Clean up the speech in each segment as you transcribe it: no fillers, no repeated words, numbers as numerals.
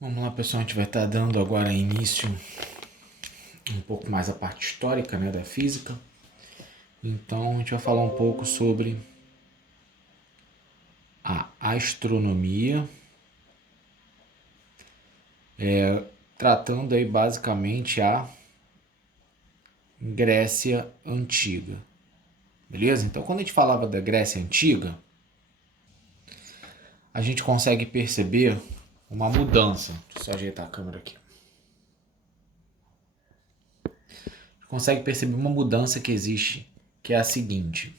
Vamos lá, pessoal, a gente vai estar dando agora início um pouco mais à parte histórica, né, da física. Então, a gente vai falar um pouco sobre a astronomia, tratando aí basicamente a Grécia Antiga, beleza? Então, quando a gente falava da Grécia Antiga, a gente consegue perceber uma mudança. Deixa eu só ajeitar a câmera aqui. A gente consegue perceber uma mudança que existe, que é a seguinte.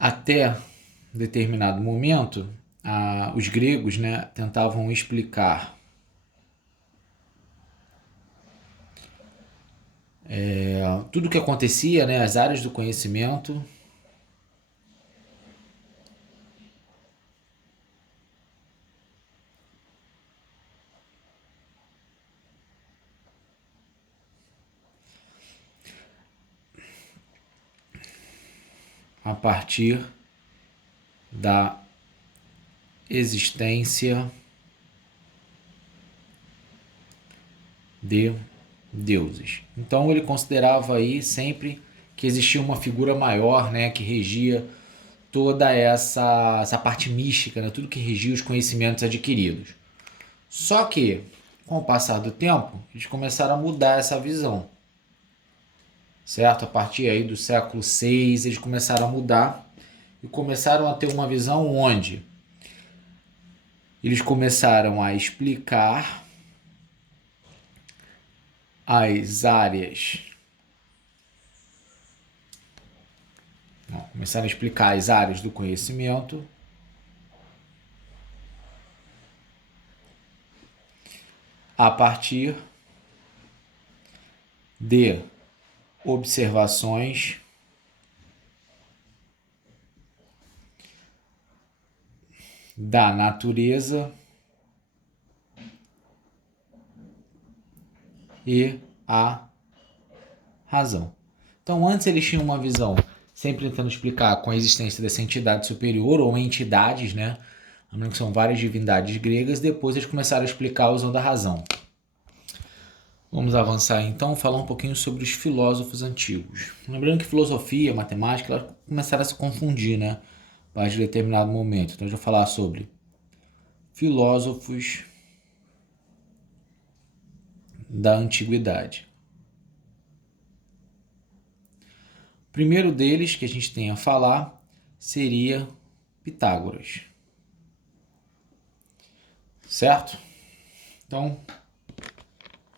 Até determinado momento, os gregos, né, tentavam explicar tudo o que acontecia, né, as áreas do conhecimento, a partir da existência de deuses. Então ele considerava aí sempre que existia uma figura maior, né, que regia toda essa parte mística, né, tudo que regia os conhecimentos adquiridos. Só que, com o passar do tempo, eles começaram a mudar essa visão, certo? A partir aí do século VI, eles começaram a mudar e começaram a ter uma visão onde eles começaram a explicar as áreas. Não, começaram a explicar as áreas do conhecimento a partir de observações da natureza e a razão. Então, antes eles tinham uma visão sempre tentando explicar com a existência dessa entidade superior ou entidades, né? Lembrando que são várias divindades gregas. Depois eles começaram a explicar usando a razão. Vamos avançar então, falar um pouquinho sobre os filósofos antigos. Lembrando que filosofia, matemática, elas começaram a se confundir, né? A partir de determinado momento. Então, a gente vai falar sobre filósofos da antiguidade. O primeiro deles que a gente tem a falar seria Pitágoras. Certo? Então,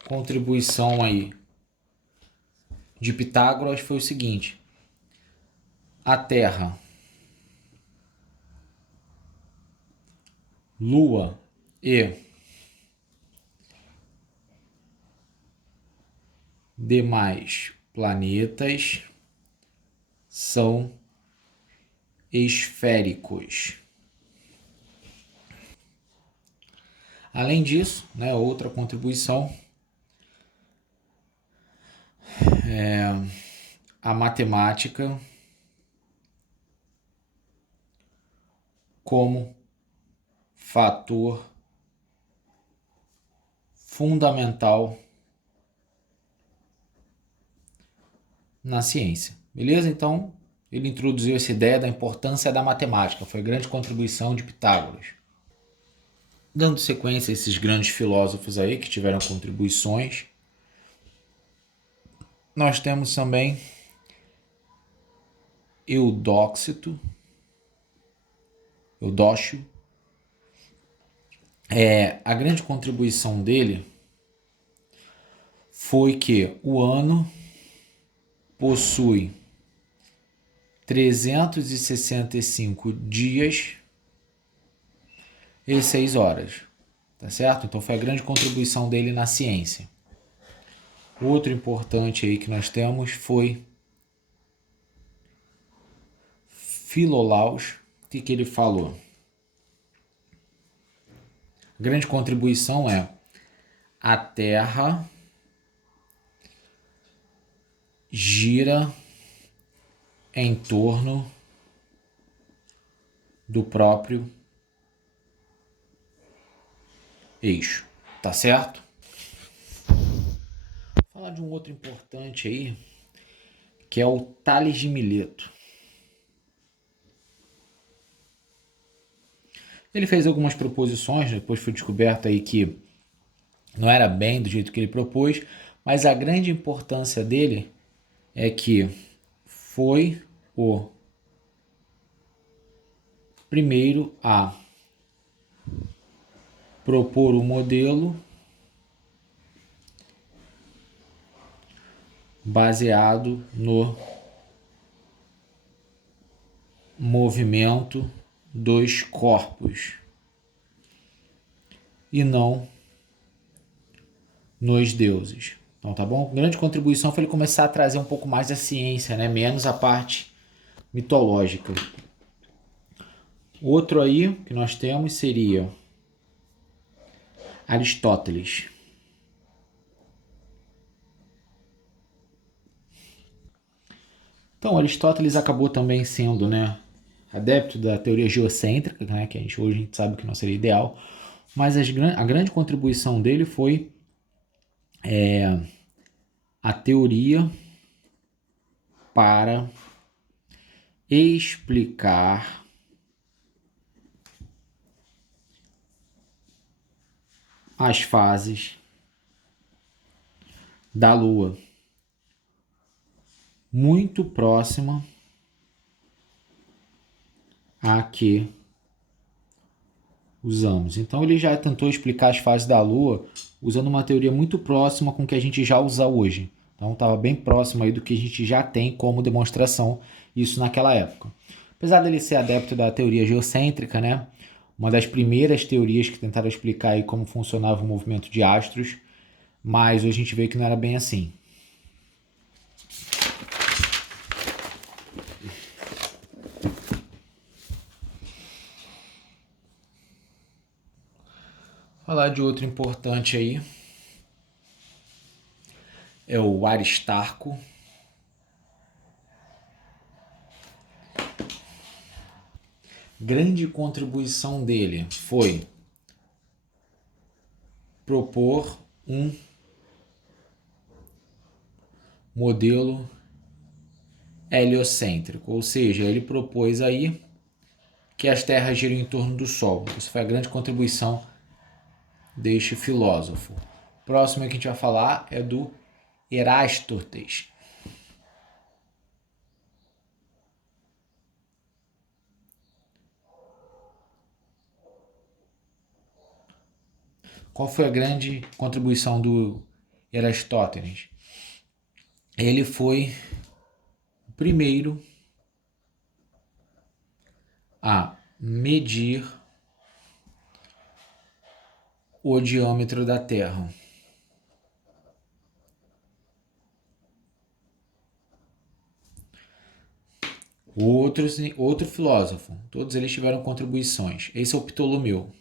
contribuição aí de Pitágoras foi o seguinte: a Terra, Lua e demais planetas são esféricos. Além disso, né, outra contribuição é a matemática como fator fundamental na ciência. Beleza? Então, ele introduziu essa ideia da importância da matemática. Foi a grande contribuição de Pitágoras. Dando sequência a esses grandes filósofos aí que tiveram contribuições, nós temos também Eudócio. A grande contribuição dele foi que o ano possui 365 dias e 6 horas. Tá certo? Então foi a grande contribuição dele na ciência. Outro importante aí que nós temos foi Filolaus. O que ele falou? A grande contribuição é: a Terra gira em torno do próprio eixo, tá certo? Vou falar de um outro importante aí, que é o Tales de Mileto. Ele fez algumas proposições, depois foi descoberto aí que não era bem do jeito que ele propôs, mas a grande importância dele é que foi o primeiro a propor o modelo baseado no movimento dos corpos e não nos deuses. Então, tá bom? Grande contribuição foi ele começar a trazer um pouco mais da ciência, né? Menos a parte mitológica. Outro aí que nós temos seria Aristóteles. Então, Aristóteles acabou também sendo, né, adepto da teoria geocêntrica, né, que hoje a gente sabe que não seria ideal, mas a grande contribuição dele foi a teoria para explicar as fases da Lua, muito próxima a que usamos. Então ele já tentou explicar as fases da Lua usando uma teoria muito próxima com o que a gente já usa hoje. Então estava bem próximo aí do que a gente já tem como demonstração isso naquela época. Apesar dele ser adepto da teoria geocêntrica, né? Uma das primeiras teorias que tentaram explicar aí como funcionava o movimento de astros, mas hoje a gente vê que não era bem assim. Falar de outro importante aí é o Aristarco. Grande contribuição dele foi propor um modelo heliocêntrico, ou seja, ele propôs aí que as terras giram em torno do Sol. Isso foi a grande contribuição deste filósofo. O próximo que a gente vai falar é do Erastortes. Qual foi a grande contribuição do Erastótenes? Ele foi o primeiro a medir o diâmetro da Terra. Outro filósofo, todos eles tiveram contribuições. Esse é o Ptolomeu.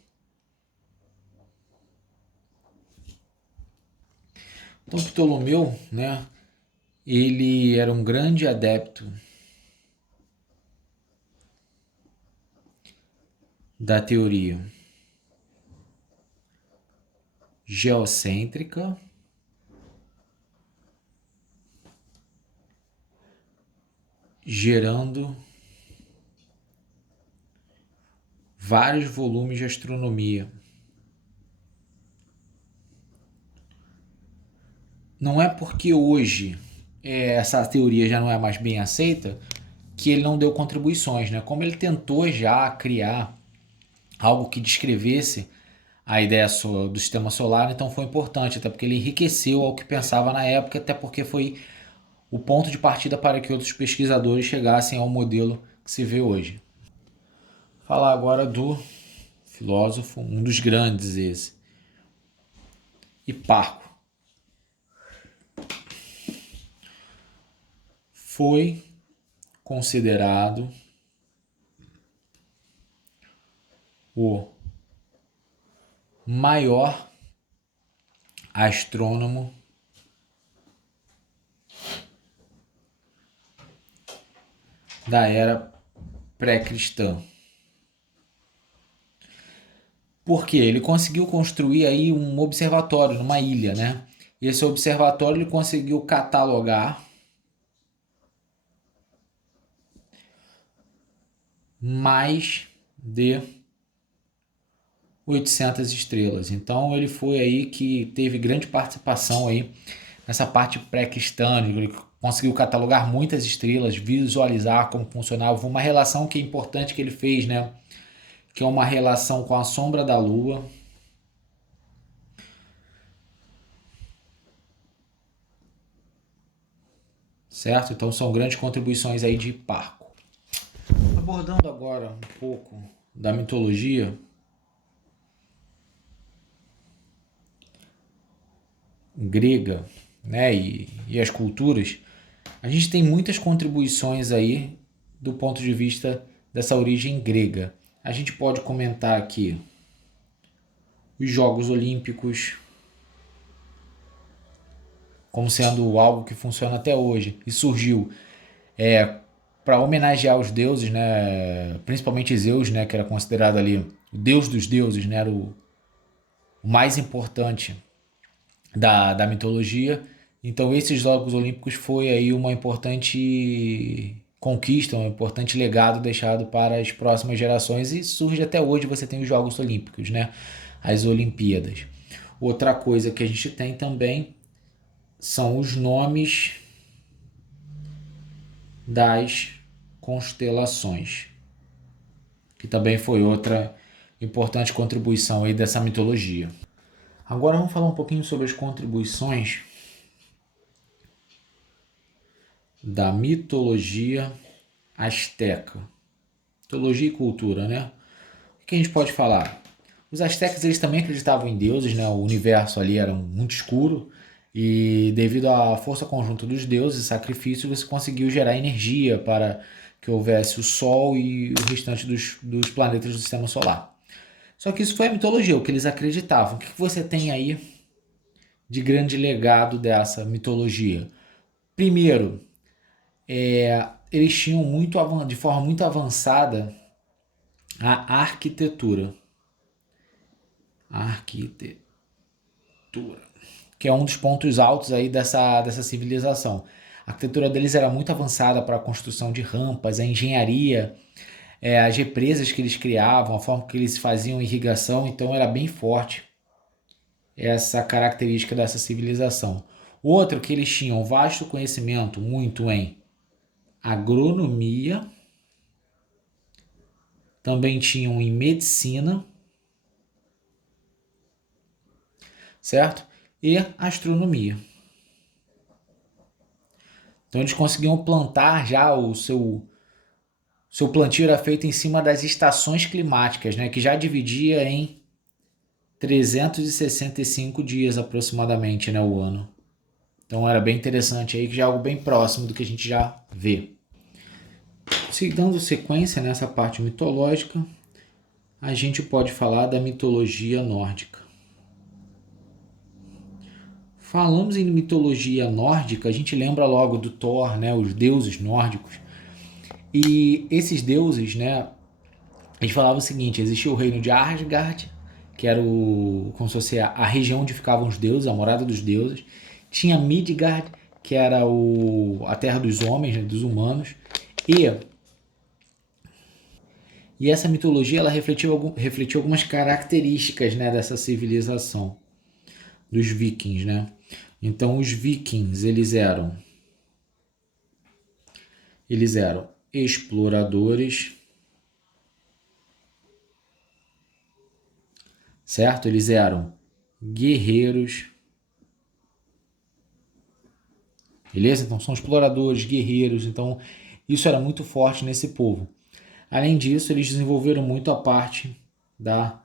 Então, Ptolomeu, né, ele era um grande adepto da teoria geocêntrica, gerando vários volumes de astronomia. Não é porque hoje essa teoria já não é mais bem aceita que ele não deu contribuições, né? Como ele tentou já criar algo que descrevesse a ideia do sistema solar, então foi importante, até porque ele enriqueceu ao que pensava na época, até porque foi o ponto de partida para que outros pesquisadores chegassem ao modelo que se vê hoje. Falar agora do filósofo, um dos grandes esse, Hiparco. Foi considerado o maior astrônomo da era pré-cristã. Porque ele conseguiu construir aí um observatório numa ilha, né? E esse observatório ele conseguiu catalogar mais de 800 estrelas. Então ele foi aí que teve grande participação aí nessa parte pré-cristã, ele conseguiu catalogar muitas estrelas, visualizar como funcionava, uma relação que é importante que ele fez, né? Que é uma relação com a sombra da lua, certo? Então são grandes contribuições aí de Hiparco. Abordando agora um pouco da mitologia grega, né, e as culturas, a gente tem muitas contribuições aí do ponto de vista dessa origem grega. A gente pode comentar aqui os Jogos Olímpicos como sendo algo que funciona até hoje e surgiu para homenagear os deuses, né, principalmente Zeus, né, que era considerado ali o deus dos deuses, né, era o mais importante da mitologia. Então esses Jogos Olímpicos foi aí uma importante conquista, um importante legado deixado para as próximas gerações e surge até hoje, você tem os Jogos Olímpicos, né? As Olimpíadas. Outra coisa que a gente tem também são os nomes das constelações, que também foi outra importante contribuição aí dessa mitologia. Agora vamos falar um pouquinho sobre as contribuições da mitologia asteca. Mitologia e cultura, né? O que a gente pode falar? Os astecas eles também acreditavam em deuses, né? O universo ali era muito escuro e devido à força conjunta dos deuses e sacrifícios você conseguiu gerar energia para que houvesse o Sol e o restante dos planetas do Sistema Solar. Só que isso foi a mitologia, o que eles acreditavam. O que você tem aí de grande legado dessa mitologia? Primeiro, eles tinham muito de forma muito avançada a arquitetura. A arquitetura, que é um dos pontos altos aí dessa civilização. A arquitetura deles era muito avançada para a construção de rampas, a engenharia, as represas que eles criavam, a forma que eles faziam irrigação, então era bem forte essa característica dessa civilização. Outro que eles tinham vasto conhecimento muito em agronomia, também tinham em medicina, certo? E astronomia. Então eles conseguiam plantar já seu plantio era feito em cima das estações climáticas, né, que já dividia em 365 dias aproximadamente, né, o ano. Então era bem interessante aí, que já é algo bem próximo do que a gente já vê. Se dando sequência nessa parte mitológica, a gente pode falar da mitologia nórdica. Falamos em mitologia nórdica, a gente lembra logo do Thor, né, os deuses nórdicos. E esses deuses, né, a gente falava o seguinte: existia o reino de Asgard, que era como se fosse a região onde ficavam os deuses, a morada dos deuses. Tinha Midgard, que era a terra dos homens, né, dos humanos. E essa mitologia ela refletiu algumas características, né, dessa civilização dos vikings, né? Então os vikings eles eram exploradores, certo? Eles eram guerreiros, beleza? Então são exploradores, guerreiros, então isso era muito forte nesse povo. Além disso, eles desenvolveram muito a parte da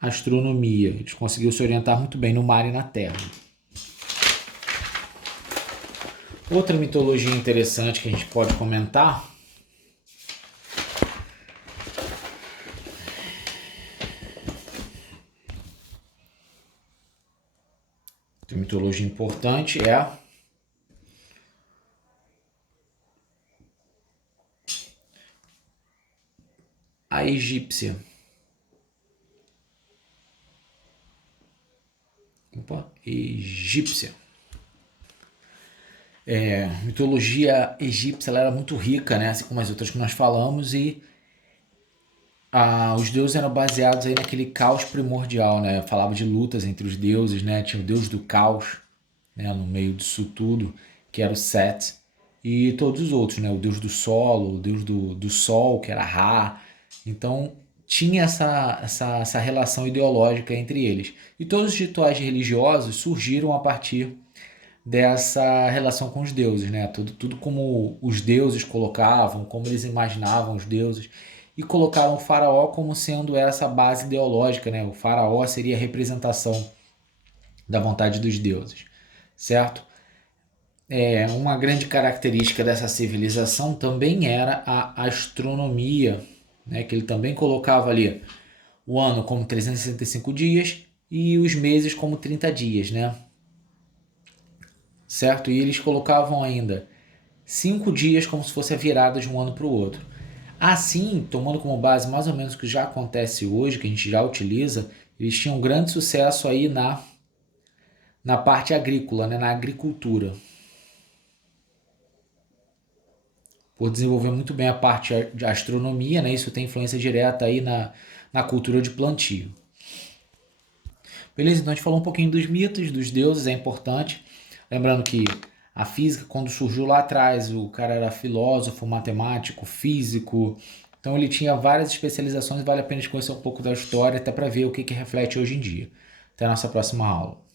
astronomia. Eles conseguiram se orientar muito bem no mar e na terra. Outra mitologia interessante que a gente pode comentar mitologia importante é a egípcia. egípcia. A mitologia egípcia ela era muito rica, né? Assim como as outras que nós falamos, e os deuses eram baseados aí naquele caos primordial, né? Falava de lutas entre os deuses, né? Tinha o deus do caos, né? No meio disso tudo, que era o Set, e todos os outros, né? O deus do solo, o deus do sol, que era Ra. Então tinha essa relação ideológica entre eles. E todos os rituais religiosos surgiram a partir dessa relação com os deuses, né? Tudo como os deuses colocavam, como eles imaginavam os deuses, e colocaram o faraó como sendo essa base ideológica, né? O faraó seria a representação da vontade dos deuses, certo? Uma grande característica dessa civilização também era a astronomia, né? Que ele também colocava ali o ano como 365 dias e os meses como 30 dias, né? Certo? E eles colocavam ainda 5 dias como se fosse a virada de um ano para o outro. Assim, tomando como base mais ou menos o que já acontece hoje, que a gente já utiliza, eles tinham grande sucesso aí na parte agrícola, né? Na agricultura, por desenvolver muito bem a parte de astronomia, né? Isso tem influência direta aí na cultura de plantio. Beleza? Então a gente falou um pouquinho dos mitos, dos deuses, é importante. Lembrando que a física, quando surgiu lá atrás, o cara era filósofo, matemático, físico. Então ele tinha várias especializações e vale a pena conhecer um pouco da história até para ver o que reflete hoje em dia. Até a nossa próxima aula.